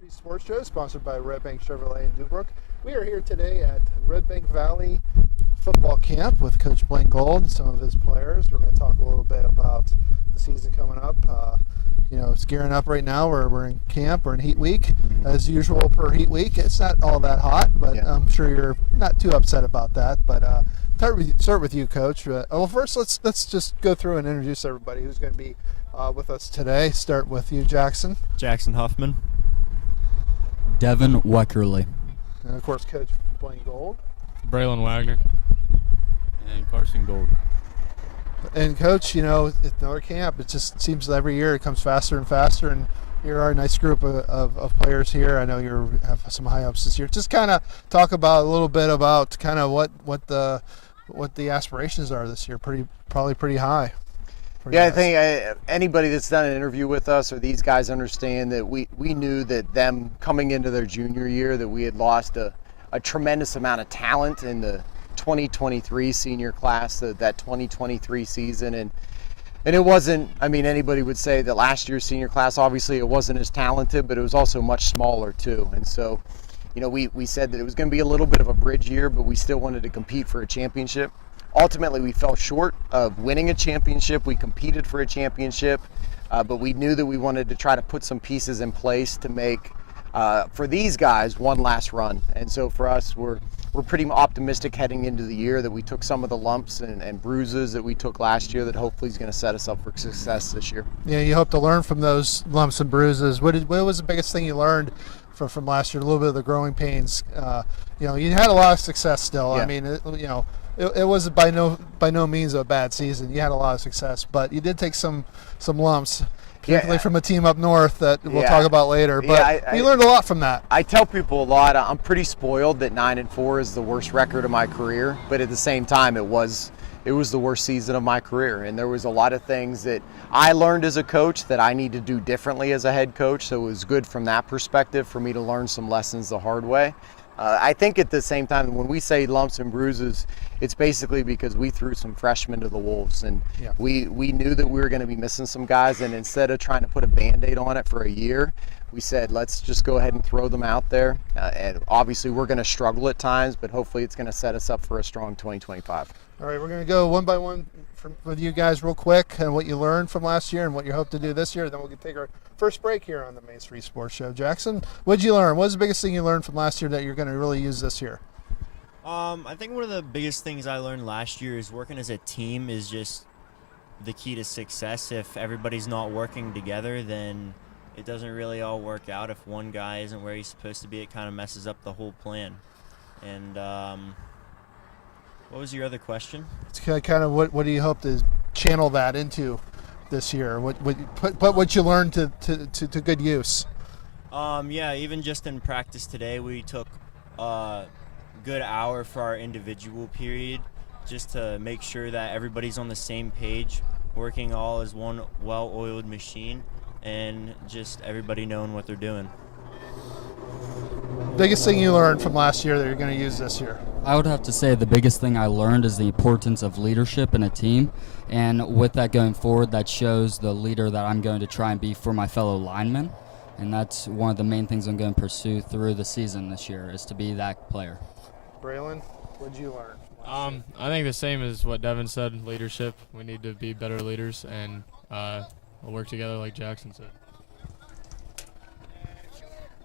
Street Sports Show, sponsored by Redbank Chevrolet in Dubrook. We are here today at Redbank Valley Football Camp with Coach Blane and some of his players. We're going to talk a little bit about the season coming up. It's gearing up right now. We're in camp. We're in Heat Week. As usual per Heat Week, it's not all that hot, but yeah. I'm sure you're not too upset about that. But start with you, Coach. First, let's just go through and introduce everybody who's going to be with us today. Start with you, Jackson. Jackson Huffman. Devin Weckerly. And, of course, Coach Blane Gold. Braylon Wagner. And Carson Gold. And, Coach, at another camp, it just seems every year it comes faster and faster, and you're a nice group of players here. I know you have some high ups this year. Just kind of talk about a little bit about kind of what the aspirations are this year. Probably pretty high. Yeah, I think anybody that's done an interview with us or these guys understand that we knew that them coming into their junior year that we had lost a tremendous amount of talent in the 2023 senior class, that 2023 season. And it wasn't, anybody would say that last year's senior class, obviously it wasn't as talented, but it was also much smaller too. And so, we said that it was going to be a little bit of a bridge year, but we still wanted to compete for a championship. Ultimately, we fell short of winning a championship. We competed for a championship, but we knew that we wanted to try to put some pieces in place to make, for these guys, one last run. And so for us, we're pretty optimistic heading into the year that we took some of the lumps and bruises that we took last year that hopefully is going to set us up for success this year. Yeah, you hope to learn from those lumps and bruises. What was the biggest thing you learned from last year? A little bit of the growing pains. You had a lot of success still. Yeah. It was by no means a bad season. You had a lot of success, but you did take some lumps, particularly from a team up north that we'll talk about later. But you learned a lot from that. I tell people a lot. I'm pretty spoiled that 9-4 is the worst record of my career, but at the same time, it was the worst season of my career, and there was a lot of things that I learned as a coach that I need to do differently as a head coach. So it was good from that perspective for me to learn some lessons the hard way. I think at the same time, when we say lumps and bruises, it's basically because we threw some freshmen to the wolves, and we knew that we were going to be missing some guys, and instead of trying to put a Band-Aid on it for a year, we said, let's just go ahead and throw them out there. And obviously we're going to struggle at times, but hopefully it's going to set us up for a strong 2025. All right, we're going to go one by one with you guys real quick, and what you learned from last year and what you hope to do this year. Then we'll take our first break here on the Main Street Sports Show. Jackson, what did you learn? What was the biggest thing you learned from last year that you're going to really use this year? I think one of the biggest things I learned last year is working as a team is just the key to success. If everybody's not working together, then it doesn't really all work out. If one guy isn't where he's supposed to be, it kind of messes up the whole plan. And what was your other question? It's kind of what do you hope to channel that into this year? Put what you learned to good use. Even just in practice today, we took a good hour for our individual period just to make sure that everybody's on the same page, working all as one well-oiled machine, and just everybody knowing what they're doing. Biggest thing you learned from last year that you're going to use this year? I would have to say the biggest thing I learned is the importance of leadership in a team. And with that going forward, that shows the leader that I'm going to try and be for my fellow linemen. And that's one of the main things I'm going to pursue through the season this year, is to be that player. Braylon, what did you learn? I think the same as what Devin said, leadership. We need to be better leaders, and we'll work together like Jackson said.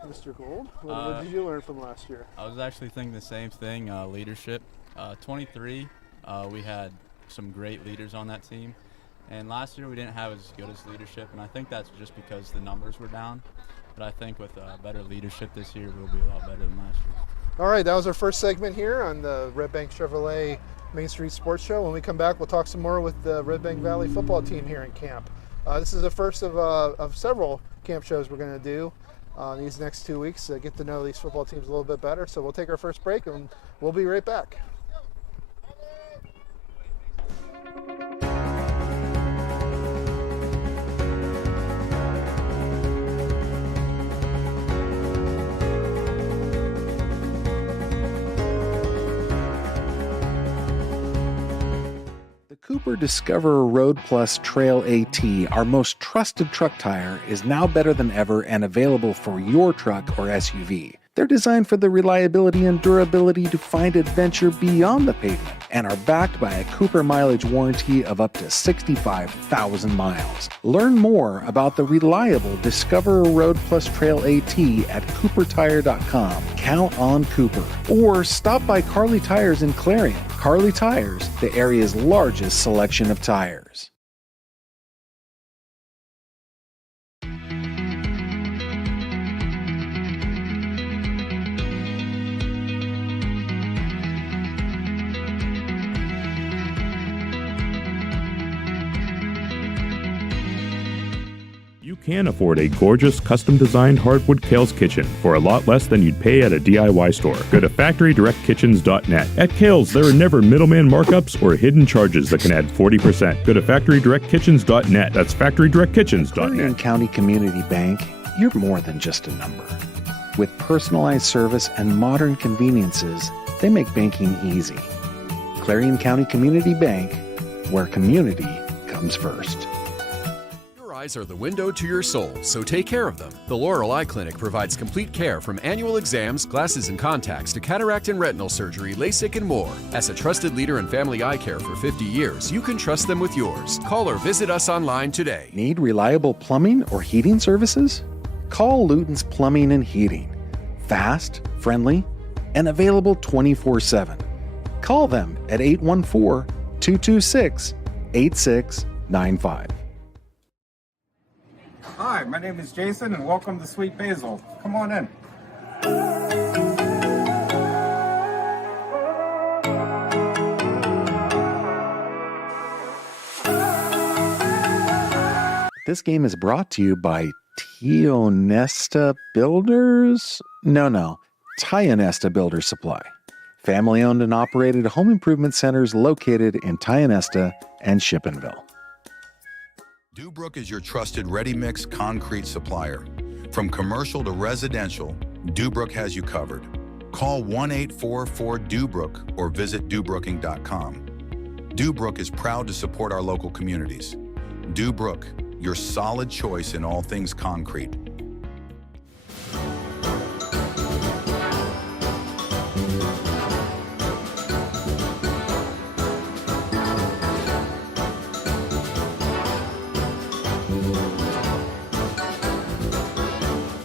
Mr. Gold, what did you learn from last year? I was actually thinking the same thing, leadership. 23, we had some great leaders on that team. And last year we didn't have as good as leadership, and I think that's just because the numbers were down. But I think with better leadership this year, we'll be a lot better than last year. All right, that was our first segment here on the Redbank Chevrolet Main Street Sports Show. When we come back, we'll talk some more with the Redbank Valley football team here in camp. This is the first of several camp shows we're going to do these next 2 weeks to get to know these football teams a little bit better. So we'll take our first break, and we'll be right back. The Cooper Discoverer Road Plus Trail AT, our most trusted truck tire, is now better than ever and available for your truck or SUV. They're designed for the reliability and durability to find adventure beyond the pavement and are backed by a Cooper mileage warranty of up to 65,000 miles. Learn more about the reliable Discoverer Road Plus Trail AT at exploreClarion.com. Count on Cooper. Or stop by Carly Tires in Clarion. Carly Tires, the area's largest selection of tires. You can afford a gorgeous, custom-designed hardwood Kale's Kitchen for a lot less than you'd pay at a DIY store. Go to FactoryDirectKitchens.net. At Kale's, there are never middleman markups or hidden charges that can add 40%. Go to FactoryDirectKitchens.net. That's FactoryDirectKitchens.net. Clarion County Community Bank, you're more than just a number. With personalized service and modern conveniences, they make banking easy. Clarion County Community Bank, where community comes first. Eyes are the window to your soul, so take care of them. The Laurel Eye Clinic provides complete care from annual exams, glasses and contacts to cataract and retinal surgery, LASIK, and more. As a trusted leader in family eye care for 50 years, you can trust them with yours. Call or visit us online today. Need reliable plumbing or heating services? Call Luton's Plumbing and Heating. Fast, friendly, and available 24/7. Call them at 814-226-8695. Hi, my name is Jason, and welcome to Sweet Basil. Come on in. This game is brought to you by Tionesta Builders? No, Tionesta Builders Supply. Family-owned and operated home improvement centers located in Tionesta and Shippenville. Dubrook is your trusted ready-mix concrete supplier. From commercial to residential, Dubrook has you covered. Call 1-844-DUBROOK or visit dubrooking.com. Dubrook is proud to support our local communities. Dubrook, your solid choice in all things concrete.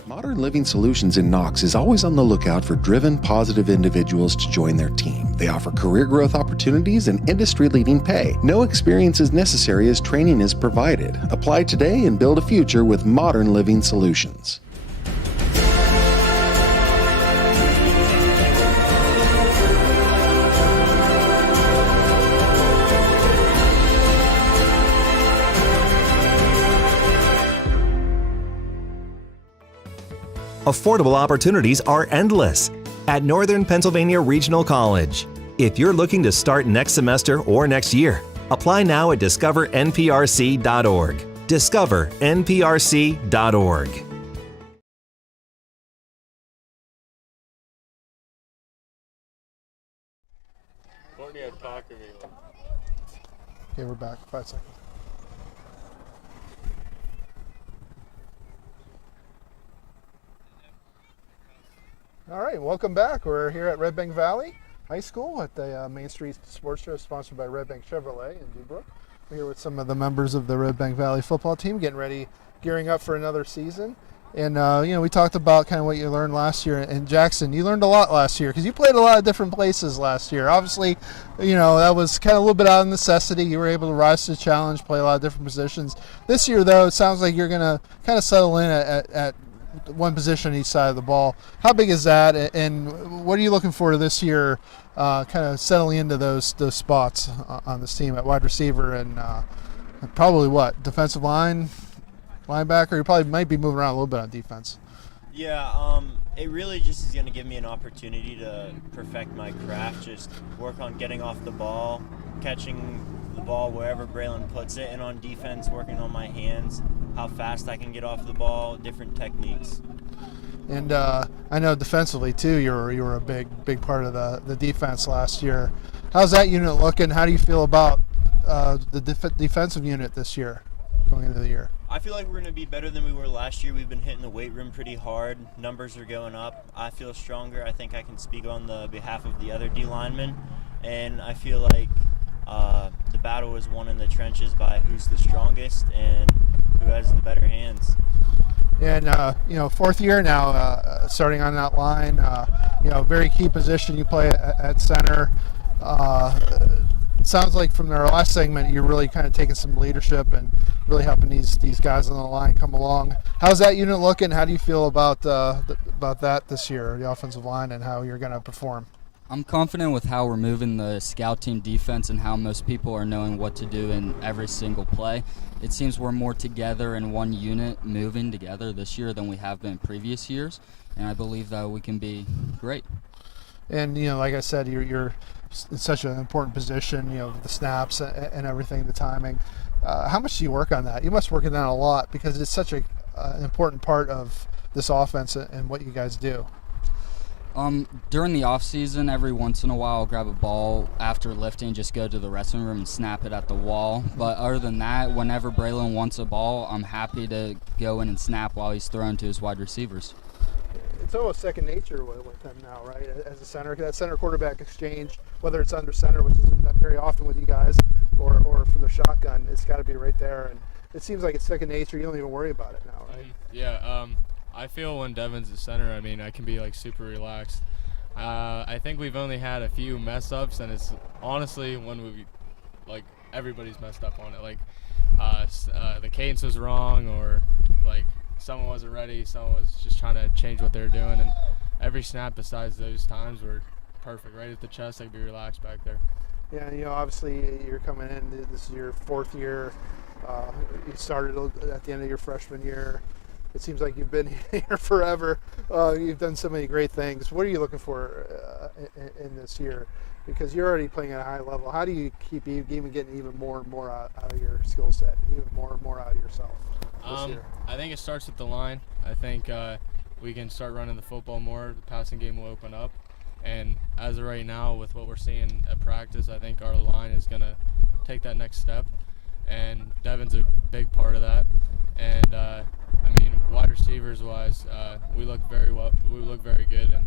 Modern Living Solutions in Knox is always on the lookout for driven, positive individuals to join their team. They offer career growth opportunities and industry-leading pay. No experience is necessary as training is provided. Apply today and build a future with Modern Living Solutions. Affordable opportunities are endless at Northern Pennsylvania Regional College. If you're looking to start next semester or next year, apply now at discovernprc.org. discovernprc.org. Okay, we're back. 5 seconds. All right, welcome back. We're here at Redbank Valley High School at the Main Street Sports Show sponsored by Redbank Chevrolet in Dubrook. We're here with some of the members of the Redbank Valley football team getting ready, gearing up for another season. And, we talked about kind of what you learned last year. And Jackson, you learned a lot last year because you played a lot of different places last year. Obviously, that was kind of a little bit out of necessity. You were able to rise to the challenge, play a lot of different positions. This year, though, it sounds like you're going to kind of settle in at one position on each side of the ball. How big is that, and what are you looking for this year, kind of settling into those spots on this team at wide receiver and probably defensive line, linebacker? You probably might be moving around a little bit on defense. Yeah, it really just is going to give me an opportunity to perfect my craft, just work on getting off the ball, catching the ball wherever Braylon puts it, and on defense, working on my hands, how fast I can get off the ball, different techniques. And I know defensively too, you were a big part of the defense last year. How's that unit looking? How do you feel about defensive unit this year, going into the year? I feel like we're going to be better than we were last year. We've been hitting the weight room pretty hard. Numbers are going up. I feel stronger. I think I can speak on the behalf of the other D linemen. And I feel like the battle is won in the trenches by who's the strongest and who has the better hands. And, fourth year now, starting on that line, very key position you play at center. It sounds like from our last segment, you're really kind of taking some leadership and really helping these guys on the line come along. How's that unit looking? How do you feel about that this year, the offensive line, and how you're going to perform? I'm confident with how we're moving the scout team defense and how most people are knowing what to do in every single play. It seems we're more together in one unit, moving together this year than we have been in previous years, and I believe that we can be great. And, like I said, you're in such an important position, the snaps and everything, the timing. How much do you work on that? You must work on that a lot because it's such an important part of this offense and what you guys do. During the off season, every once in a while I'll grab a ball after lifting, just go to the wrestling room and snap it at the wall. But other than that, whenever Braylon wants a ball, I'm happy to go in and snap while he's throwing to his wide receivers. It's almost second nature with them now, right? As a center, that center quarterback exchange, whether it's under center, which isn't that very often with you guys, or from the shotgun, it's got to be right there. And it seems like it's second nature. You don't even worry about it now, right? Yeah. I feel when Devin's the center, I can be super relaxed. I think we've only had a few mess ups, and it's honestly when everybody's messed up on it. The cadence was wrong, or someone wasn't ready, someone was just trying to change what they were doing, and every snap besides those times were perfect. Right at the chest, I could be relaxed back there. Yeah, obviously you're coming in. This is your fourth year. You started at the end of your freshman year. It seems like you've been here forever. You've done so many great things. What are you looking for in this year? Because you're already playing at a high level. How do you keep even getting even more and more out of your skill set and even more and more out of yourself this year? I think it starts with the line. I think we can start running the football more. The passing game will open up. And as of right now, with what we're seeing at practice, I think our line is going to take that next step. And Devin's a big part of that. And wide receivers wise, we look very well. We look very good, and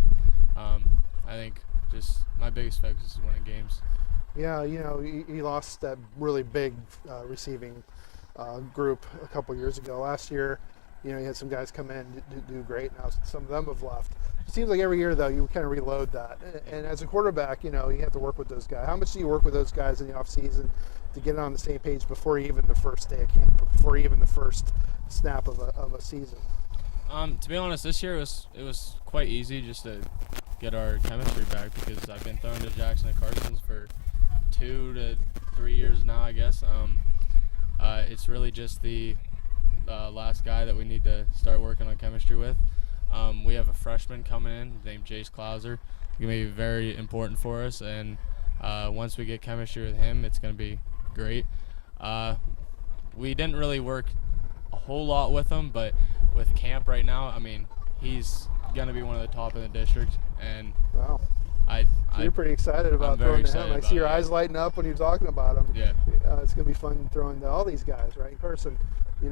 I think just my biggest focus is winning games. Yeah, you lost that really big receiving group a couple years ago. Last year, you had some guys come in do great. Now some of them have left. It seems like every year though you kind of reload that. And as a quarterback, you have to work with those guys. How much do you work with those guys in the off season to get on the same page before even the first day of camp, before even the first snap of a season? To be honest, this year it was quite easy just to get our chemistry back because I've been throwing to Jackson and Carson's for 2 to 3 years now, I guess. It's really just the last guy that we need to start working on chemistry with. We have a freshman coming in named Jace Clouser. He's going to be very important for us, and once we get chemistry with him, it's going to be great. We didn't really work a whole lot with him, but with camp right now, he's going to be one of the top in the district. And wow. So you're pretty excited about throwing to him. I see your eyes lighting up when you're talking about him. Yeah. It's going to be fun throwing to all these guys, right? Carson, it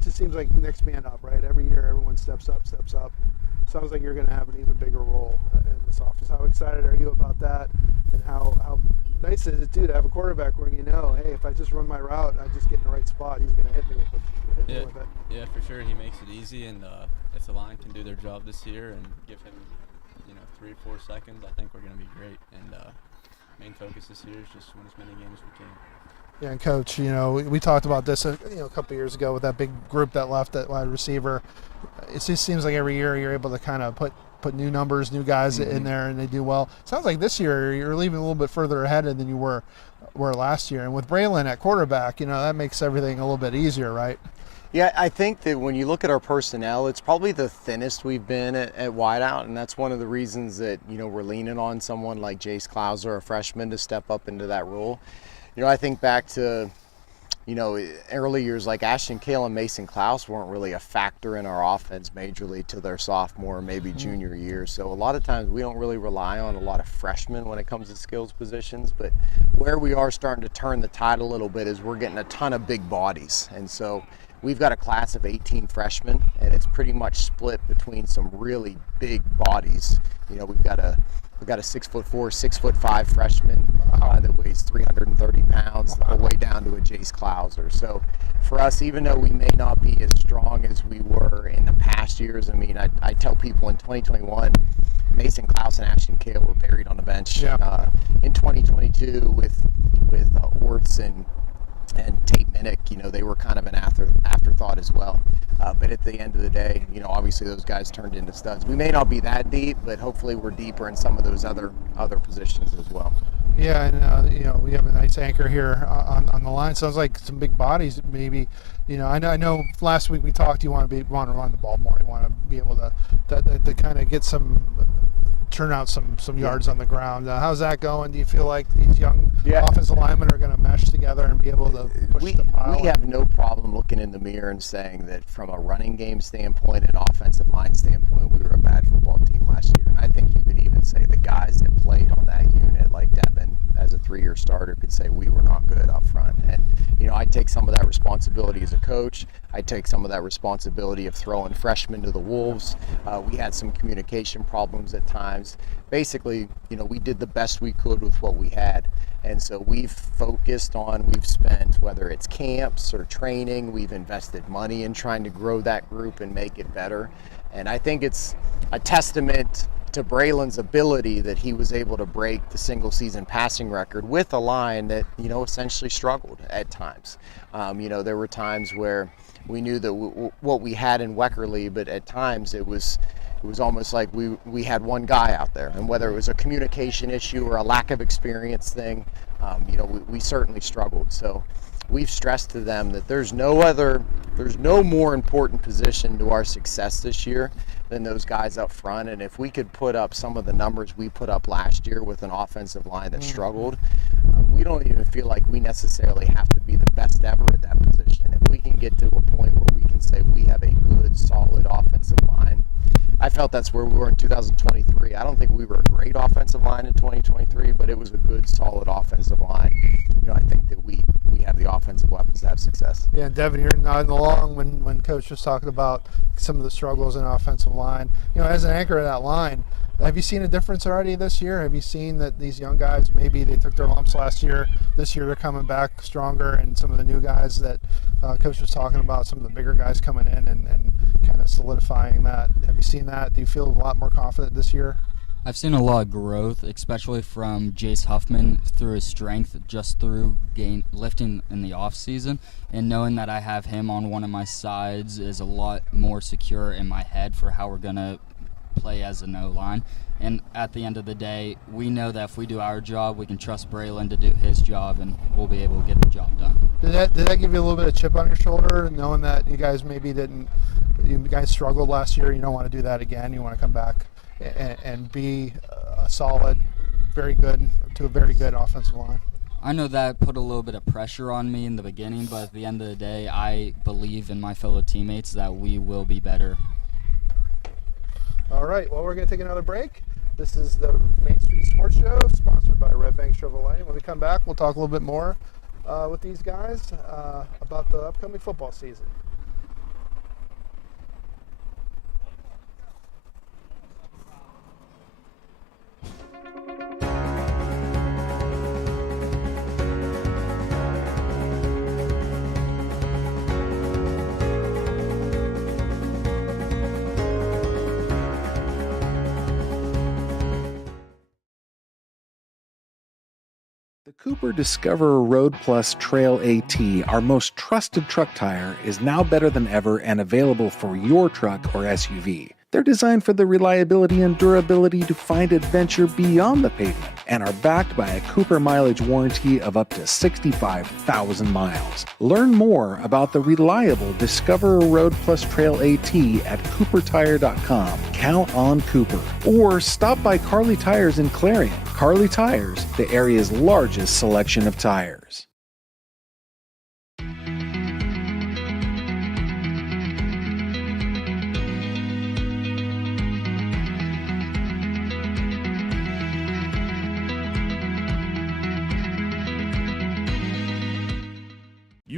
just seems like next man up, right? Every year, everyone steps up. Sounds like you're going to have an even bigger role in this office. How excited are you about that? And how nice is it, too, to have a quarterback where hey, if I just run my route, I just get in the right spot, he's going to hit me with it. Yeah, for sure. He makes it easy, and if the line can do their job this year and give him, 3 or 4 seconds, I think we're going to be great. And main focus this year is just win as many games as we can. Yeah, and Coach, we talked about this a couple years ago with that big group that left at wide receiver. It just seems like every year you're able to kind of put new numbers, new guys in there, and they do well. Sounds like this year you're leaving a little bit further ahead than you were last year. And with Braylon at quarterback, that makes everything a little bit easier, right? Yeah, I think that when you look at our personnel, it's probably the thinnest we've been at wideout, and that's one of the reasons that, we're leaning on someone like Jace Clouser, a freshman, to step up into that role. I think back to, early years like Ashton Kale and Mason Klaus weren't really a factor in our offense majorly till their sophomore, maybe junior year. So a lot of times we don't really rely on a lot of freshmen when it comes to skills positions, but where we are starting to turn the tide a little bit is we're getting a ton of big bodies. And so we've got a class of 18 freshmen, and it's pretty much split between some really big bodies. We've got a 6'4", 6'5" freshman that weighs 330 pounds, the whole way down to a Jace Clouser. So for us, even though we may not be as strong as we were in the past years, I tell people in 2021, Mason Klaus and Ashton Kale were buried on the bench. Yeah. In 2022 with Orts and Tate Minnick, they were kind of an afterthought as well. But at the end of the day, obviously those guys turned into studs. We may not be that deep, but hopefully we're deeper in some of those other positions as well. Yeah, and we have a nice anchor here on the line. Sounds like some big bodies, maybe. I know. Last week we talked. You want to run the ball more. You want to be able to kind of get turn out some yards on the ground. How's that going? Do you feel like these young offensive linemen are going to mesh together and be able to push the pile? We have no problem looking in the mirror and saying that from a running game standpoint and offensive line standpoint, we were a bad football team last year. And I think you could even say the guys that played on that unit, like Devin, as a 3-year starter, could say we were not good up front. And, I take some of that responsibility as a coach. I take some of that responsibility of throwing freshmen to the wolves. We had some communication problems at times. Basically, we did the best we could with what we had. And so we've spent, whether it's camps or training, we've invested money in trying to grow that group and make it better. And I think it's a testament to Braylon's ability that he was able to break the single season passing record with a line that, essentially struggled at times. There were times where we knew that what we had in Weckerly, but at times it was almost like we had one guy out there, and whether it was a communication issue or a lack of experience thing, we certainly struggled. So we've stressed to them that there's no more important position to our success this year than those guys up front. And if we could put up some of the numbers we put up last year with an offensive line that struggled, we don't even feel like we necessarily have to be the best ever at that position. If we can get to a point where we can say we have a good, solid offensive line, I felt that's where we were in 2023. I don't think we were a great offensive line in 2023, but it was a good, solid offensive line. I think that we have the offensive weapons to have success. Yeah, Devin, you're nodding along when Coach was talking about some of the struggles in offensive line. As an anchor of that line, have you seen a difference already this year? Have you seen that these young guys, maybe they took their lumps last year, this year they're coming back stronger, and some of the new guys that Coach was talking about, some of the bigger guys coming in and kind of solidifying that? Have you seen that? Do you feel a lot more confident this year? I've seen a lot of growth, especially from Jace Huffman through his strength, just through lifting in the off season, and knowing that I have him on one of my sides is a lot more secure in my head for how we're gonna play as an O-line. And at the end of the day, we know that if we do our job, we can trust Braylon to do his job, and we'll be able to get the job done. Did that give you a little bit of chip on your shoulder, knowing that you guys struggled last year? You don't want to do that again. You want to come back and be a solid, very good offensive line. I know that put a little bit of pressure on me in the beginning, but at the end of the day, I believe in my fellow teammates that we will be better. All right, well, we're going to take another break. This is the Main Street Sports Show, sponsored by Redbank Chevrolet. When we come back, we'll talk a little bit more with these guys about the upcoming football season. The Cooper Discoverer Road Plus Trail AT, our most trusted truck tire, is now better than ever and available for your truck or SUV. They're designed for the reliability and durability to find adventure beyond the pavement and are backed by a Cooper mileage warranty of up to 65,000 miles. Learn more about the reliable Discoverer Road Plus Trail AT at exploreClarion.com. Count on Cooper. Or stop by Carly Tires in Clarion. Carly Tires, the area's largest selection of tires.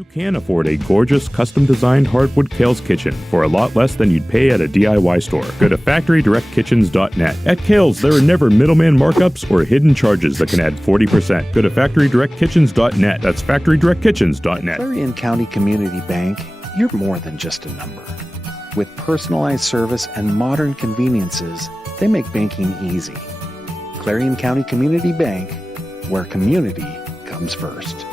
You can afford a gorgeous, custom-designed hardwood Kales kitchen for a lot less than you'd pay at a DIY store. Go to FactoryDirectKitchens.net. At Kales, there are never middleman markups or hidden charges that can add 40%. Go to FactoryDirectKitchens.net. That's FactoryDirectKitchens.net. Clarion County Community Bank, you're more than just a number. With personalized service and modern conveniences, they make banking easy. Clarion County Community Bank, where community comes first.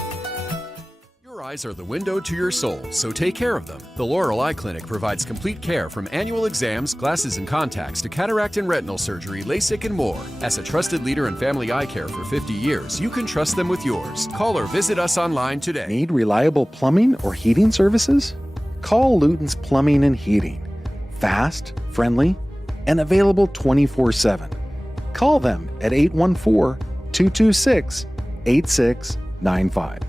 Your eyes are the window to your soul, so take care of them. The Laurel Eye Clinic provides complete care from annual exams, glasses and contacts to cataract and retinal surgery, LASIK and more. As a trusted leader in family eye care for 50 years, you can trust them with yours. Call or visit us online today. Need reliable plumbing or heating services? Call Luton's Plumbing and Heating. Fast, friendly, and available 24/7. Call them at 814-226-8695.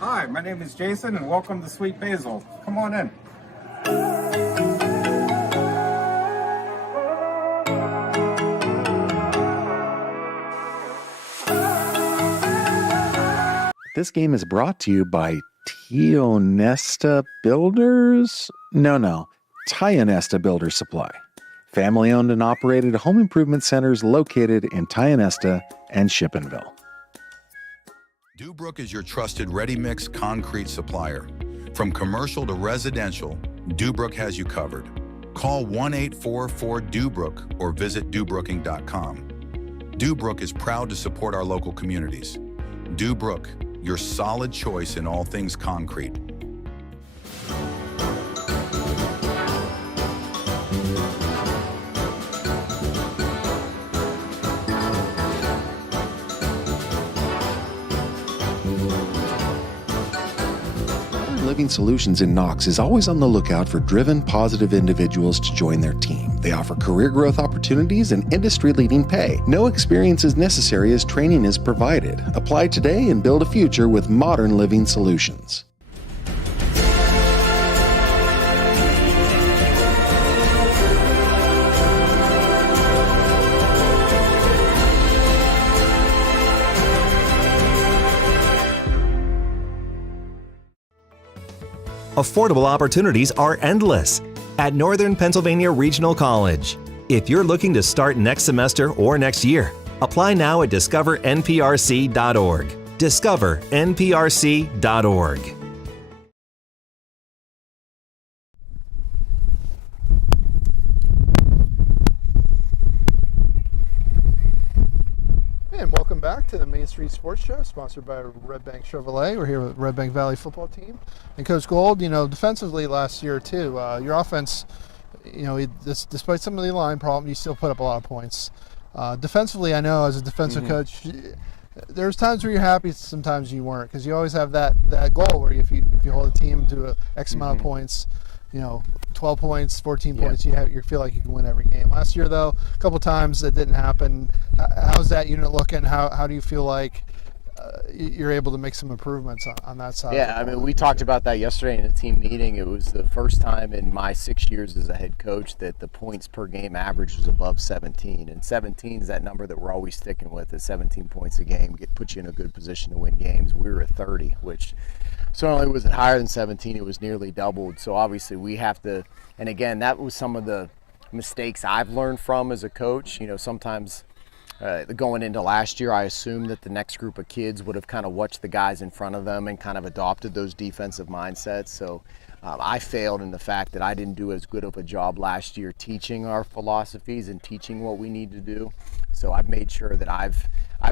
Hi, my name is Jason, and welcome to Sweet Basil. Come on in. This game is brought to you by Tionesta Builders? No. Tionesta Builders Supply. Family-owned and operated home improvement centers located in Tionesta and Shippenville. Dubrook is your trusted ready-mix concrete supplier. From commercial to residential, Dubrook has you covered. Call 1-844-DUBROOK or visit DuBrooking.com. Dubrook is proud to support our local communities. Dubrook, your solid choice in all things concrete. Living Solutions in Knox is always on the lookout for driven, positive individuals to join their team. They offer career growth opportunities and industry-leading pay. No experience is necessary as training is provided. Apply today and build a future with Modern Living Solutions. Affordable opportunities are endless at Northern Pennsylvania Regional College. If you're looking to start next semester or next year, apply now at discovernprc.org. discovernprc.org. And welcome back to the Main Street Sports Show, sponsored by Redbank Chevrolet. We're here with Redbank Valley football team. And Coach Gold, defensively last year too, your offense, despite some of the line problem, you still put up a lot of points. Defensively, I know as a defensive coach, there's times where you're happy, sometimes you weren't, because you always have that goal where if you hold a team to a X amount of points, 12 points, 14 points, you feel like you can win every game. Last year, though, a couple times that didn't happen. How's that unit looking? How do you feel like you're able to make some improvements on that side? Yeah, I mean, we talked about that yesterday in a team meeting. It was the first time in my 6 years as a head coach that the points per game average was above 17. And 17 is that number that we're always sticking with, is 17 points a game, puts you in a good position to win games. We were at 30, which so not only was it higher than 17, it was nearly doubled. So obviously we have to, and again, that was some of the mistakes I've learned from as a coach. Sometimes going into last year, I assumed that the next group of kids would have kind of watched the guys in front of them and kind of adopted those defensive mindsets. So I failed in the fact that I didn't do as good of a job last year teaching our philosophies and teaching what we need to do. So I've made sure that I've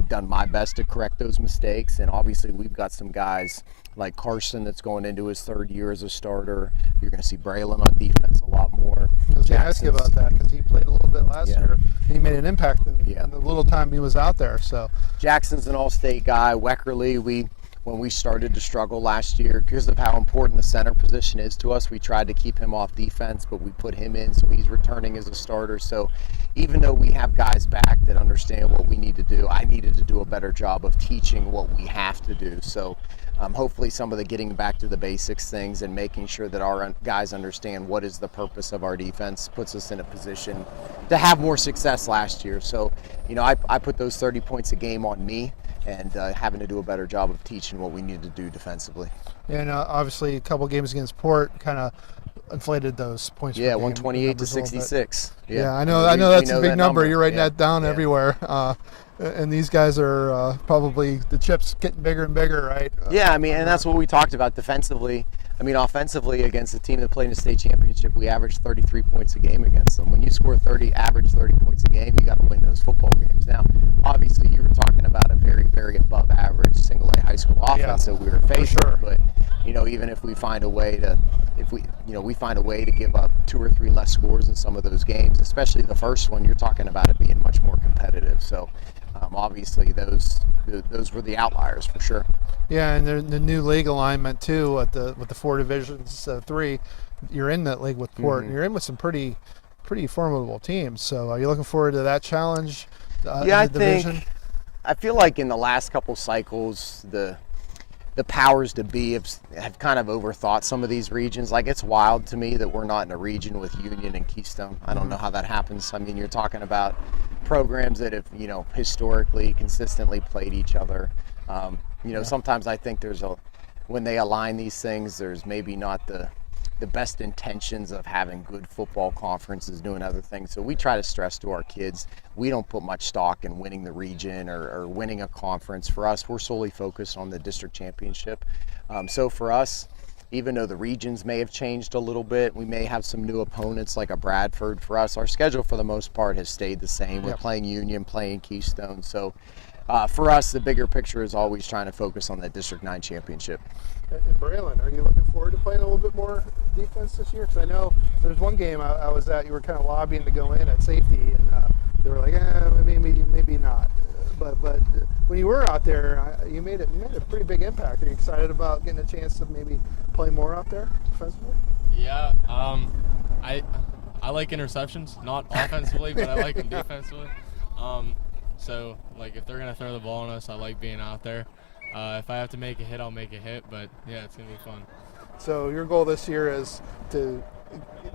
done my best to correct those mistakes. And obviously we've got some guys like Carson that's going into his third year as a starter. You're going to see Braylon on defense a lot more. I was going to ask you about that because he played a little bit last year. He made an impact in the little time he was out there. So Jackson's an all-state guy. Weckerly, when we started to struggle last year because of how important the center position is to us, we tried to keep him off defense, but we put him in, so he's returning as a starter. So even though we have guys back that understand what we need to do, I needed to do a better job of teaching what we have to do. So hopefully some of the getting back to the basics things and making sure that our guys understand what is the purpose of our defense puts us in a position to have more success last year. So, I put those 30 points a game on me and having to do a better job of teaching what we need to do defensively. And obviously a couple games against Port kind of inflated those points. Yeah, per game 128 to numbers a little bit. 66. Yeah, I know that's a big number. You're writing Yeah. that down Yeah. everywhere. And these guys are probably, the chips getting bigger and bigger, right? Yeah, I mean, and that's what we talked about defensively. I mean, offensively, against a team that played in the state championship, we averaged 33 points a game against them. When you score average 30 points a game, you got to win those football games. Now, obviously, you were talking about a very, very above average single A high school offense that we were facing. sure. But, you know, even if we find a way to, we find a way to give up 2 or 3 less scores in some of those games, especially the first one, you're talking about it being much more competitive. So, obviously, those were the outliers for sure. Yeah, and the new league alignment too with the 4 divisions, 3. You're in that league with Port, and you're in with some pretty formidable teams. So, are you looking forward to that challenge? Yeah, in the division? I feel like in the last couple cycles, the powers to be have kind of overthought some of these regions. Like, it's wild to me that we're not in a region with Union and Keystone. I don't know how that happens. I mean, you're talking about programs that have, historically, consistently played each other. Sometimes I think when they align these things, there's maybe not the best intentions of having good football conferences, doing other things. So we try to stress to our kids, we don't put much stock in winning the region or winning a conference. For us, we're solely focused on the district championship. So for us, even though the regions may have changed a little bit, we may have some new opponents like a Bradford. For us, our schedule for the most part has stayed the same. We're playing Union, playing Keystone. So for us, the bigger picture is always trying to focus on that District 9 championship. And Braylon, are you looking forward to playing a little bit more defense this year? Because I know there's one game I was at, you were kind of lobbying to go in at safety, and they were like, maybe not. But when you were out there, you made a pretty big impact. Are you excited about getting a chance to maybe play more out there defensively? Yeah, I like interceptions, not offensively, but I like them defensively. So, like, if they're going to throw the ball on us, I like being out there. If I have to make a hit, I'll make a hit, but yeah, it's going to be fun. So your goal this year is to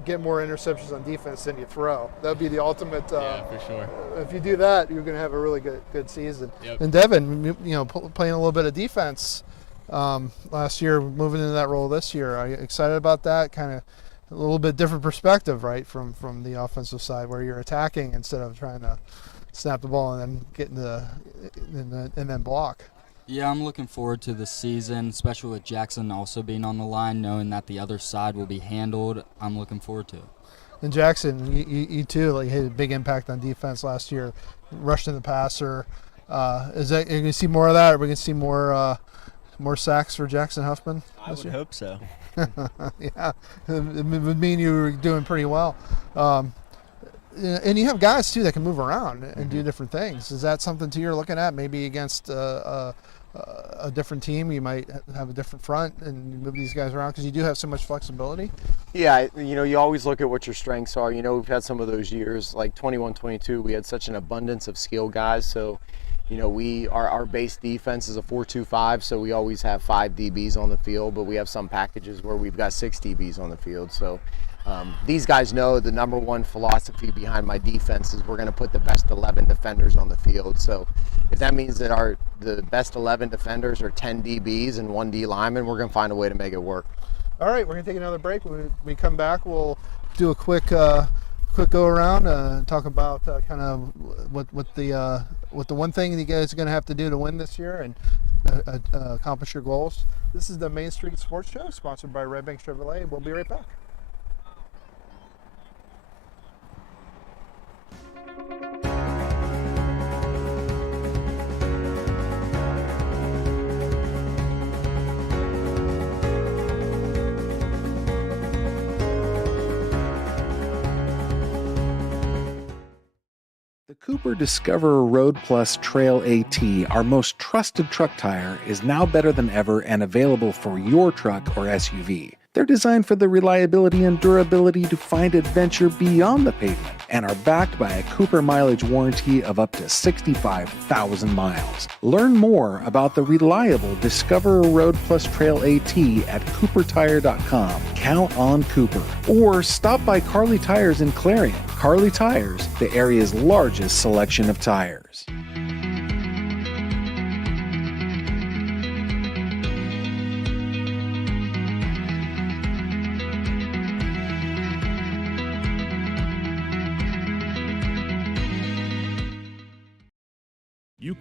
get more interceptions on defense than you throw. That would be the ultimate. Yeah, for sure. If you do that, you're going to have a really good season. Yep. And Devin, playing a little bit of defense last year, moving into that role this year. Are you excited about that? Kind of a little bit different perspective, right, from the offensive side, where you're attacking instead of trying to snap the ball and then get and then block. Yeah, I'm looking forward to the season, especially with Jackson also being on the line, knowing that the other side will be handled. I'm looking forward to it. And Jackson, you too, had a big impact on defense last year, rushed in the passer. Is that you're going to see more of that? Are we going to see more sacks for Jackson Huffman this year? I would hope so. Yeah, it would mean you were doing pretty well. And you have guys too that can move around and do different things. Is that something too you're looking at? Maybe against a different team, you might have a different front and move these guys around because you do have so much flexibility. Yeah, you always look at what your strengths are. We've had some of those years, like 21-22, we had such an abundance of skill guys. So, our base defense is a 4-2-5, so we always have 5 DBs on the field, but we have some packages where we've got 6 DBs on the field. So these guys know the number one philosophy behind my defense is we're going to put the best 11 defenders on the field. So if that means that the best 11 defenders are 10 DBs and 1 D lineman, we're going to find a way to make it work. All right, we're going to take another break. When we come back, we'll do a quick go around and talk about kind of what the one thing you guys are going to have to do to win this year and accomplish your goals. This is the Main Street Sports Show, sponsored by Redbank Chevrolet. We'll be right back. The Cooper Discoverer Road Plus Trail AT, our most trusted truck tire, is now better than ever and available for your truck or SUV. They're designed for the reliability and durability to find adventure beyond the pavement and are backed by a Cooper mileage warranty of up to 65,000 miles. Learn more about the reliable Discoverer Road Plus Trail AT at exploreClarion.com. Count on Cooper. Or stop by Carly Tires in Clarion. Carly Tires, the area's largest selection of tires.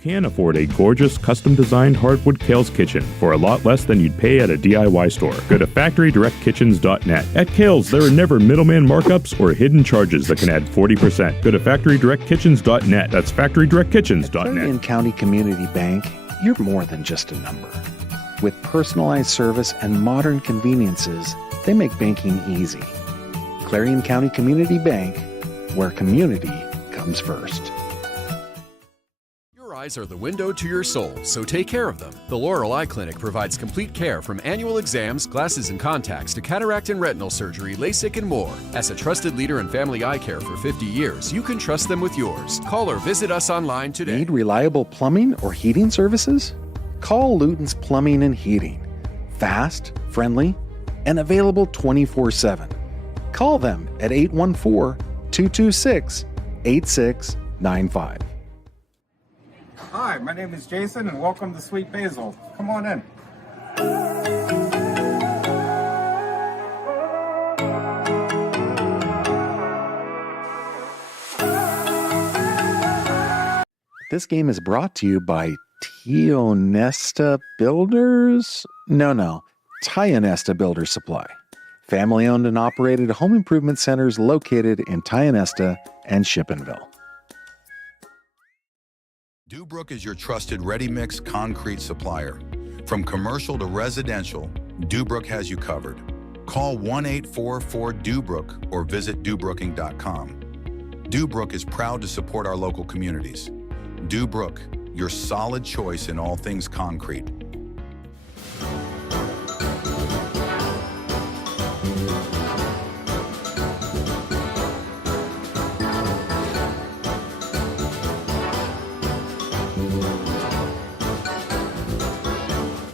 can afford a gorgeous, custom-designed hardwood Kales kitchen for a lot less than you'd pay at a DIY store. Go to FactoryDirectKitchens.net. At Kales, there are never middleman markups or hidden charges that can add 40%. Go to FactoryDirectKitchens.net. That's FactoryDirectKitchens.net. Clarion County Community Bank, you're more than just a number. With personalized service and modern conveniences, they make banking easy. Clarion County Community Bank, where community comes first. Your eyes are the window to your soul, so take care of them. The Laurel Eye Clinic provides complete care from annual exams, glasses and contacts to cataract and retinal surgery, LASIK, and more. As a trusted leader in family eye care for 50 years, you can trust them with yours. Call or visit us online today. Need reliable plumbing or heating services? Call Luton's Plumbing and Heating. Fast, friendly, and available 24/7. Call them at 814-226-8695. Hi, my name is Jason, and welcome to Sweet Basil. Come on in. This game is brought to you by Tionesta Builders? No, Tionesta Builder Supply. Family-owned and operated home improvement centers located in Tionesta and Shippenville. Dubrook is your trusted ready-mix concrete supplier. From commercial to residential, Dubrook has you covered. Call 1-844-DUBROOK or visit dubrooking.com. Dubrook is proud to support our local communities. Dubrook, your solid choice in all things concrete.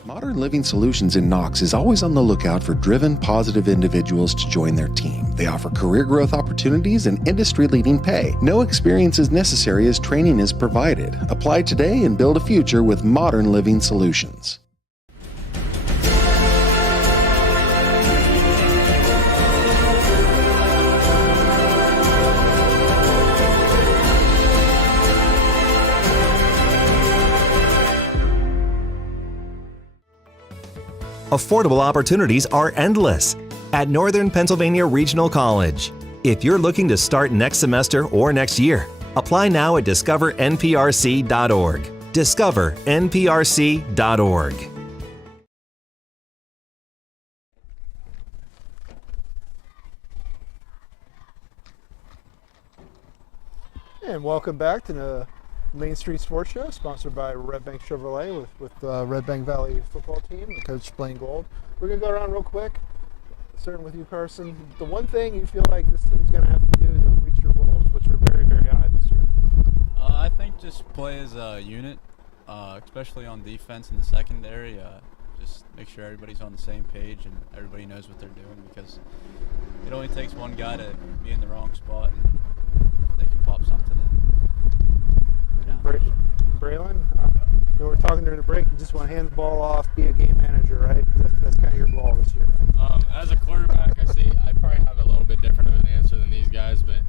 Modern Living Solutions in Knox is always on the lookout for driven, positive individuals to join their team. They offer career growth opportunities and industry-leading pay. No experience is necessary as training is provided. Apply today and build a future with Modern Living Solutions. Affordable opportunities are endless at Northern Pennsylvania Regional College. If you're looking to start next semester or next year, apply now at discovernprc.org. discovernprc.org. And welcome back to the Main Street Sports Show, sponsored by Redbank Chevrolet with Redbank Valley football team and Coach Blane Gold. We're going to go around real quick, starting with you, Carson. The one thing you feel like this team's going to have to do to reach your goals, which are very, very high this year? I think just play as a unit, especially on defense in the secondary. Just make sure everybody's on the same page and everybody knows what they're doing, because it only takes one guy to be in the wrong spot and they can pop something in. Braylon, we were talking during the break, you just want to hand the ball off, be a game manager, right? That's kind of your goal this year. As a quarterback, I probably have a little bit different of an answer than these guys, but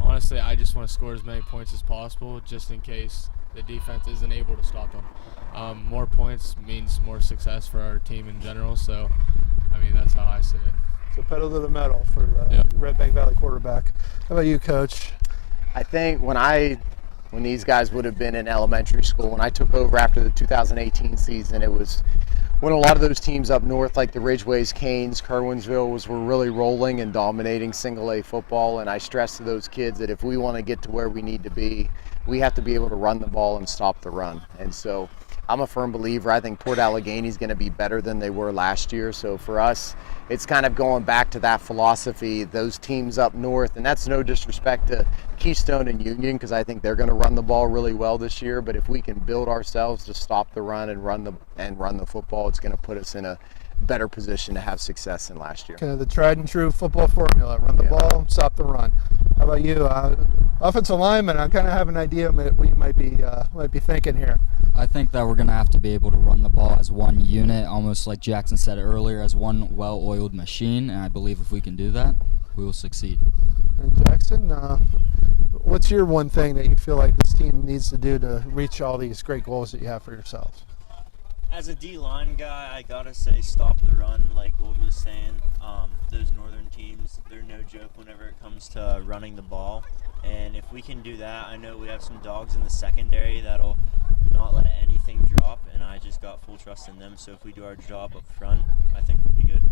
honestly, I just want to score as many points as possible, just in case the defense isn't able to stop them. More points means more success for our team in general, so that's how I see it. So pedal to the metal for the Redbank Valley quarterback. How about you, Coach? I think when these guys would have been in elementary school, when I took over after the 2018 season, it was when a lot of those teams up north, like the Ridgeways, Canes, Kerwinsville, were really rolling and dominating single A football. And I stressed to those kids that if we want to get to where we need to be, we have to be able to run the ball and stop the run. And so I'm a firm believer. I think Port Allegheny's going to be better than they were last year. So for us, it's kind of going back to that philosophy, those teams up north, and that's no disrespect to Keystone and Union, because I think they're going to run the ball really well this year. But if we can build ourselves to stop the run and run the football, it's going to put us in a better position to have success than last year. Kind of the tried and true football formula: run the ball, stop the run. How about you, offensive lineman? I kind of have an idea of what you might be thinking here. I think that we're going to have to be able to run the ball as one unit, almost like Jackson said earlier, as one well-oiled machine, and I believe if we can do that, we will succeed. And Jackson, what's your one thing that you feel like this team needs to do to reach all these great goals that you have for yourselves? As a D-line guy, I gotta say stop the run, like Gold was saying. Those northern teams, they're no joke whenever it comes to running the ball. And if we can do that, I know we have some dogs in the secondary that'll not let anything drop, and I just got full trust in them. So if we do our job up front, I think we'll be good.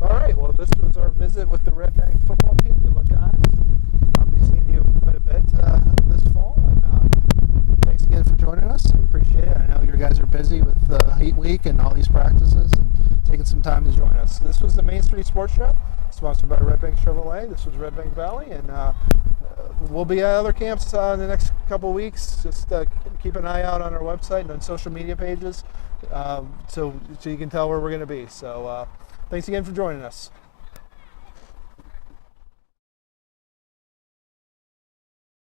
All right, well, this was our visit with the Redbank football team. Good luck, guys. I'll be seeing you quite a bit this fall. And thanks again for joining us. I appreciate it. I know you guys are busy with the Heat Week and all these practices and taking some time to join us. This was the Main Street Sports Show, sponsored by Redbank Chevrolet. This was Redbank Valley, and we'll be at other camps in the next couple of weeks. Just keep an eye out on our website and on social media pages so you can tell where we're going to be. So thanks again for joining us.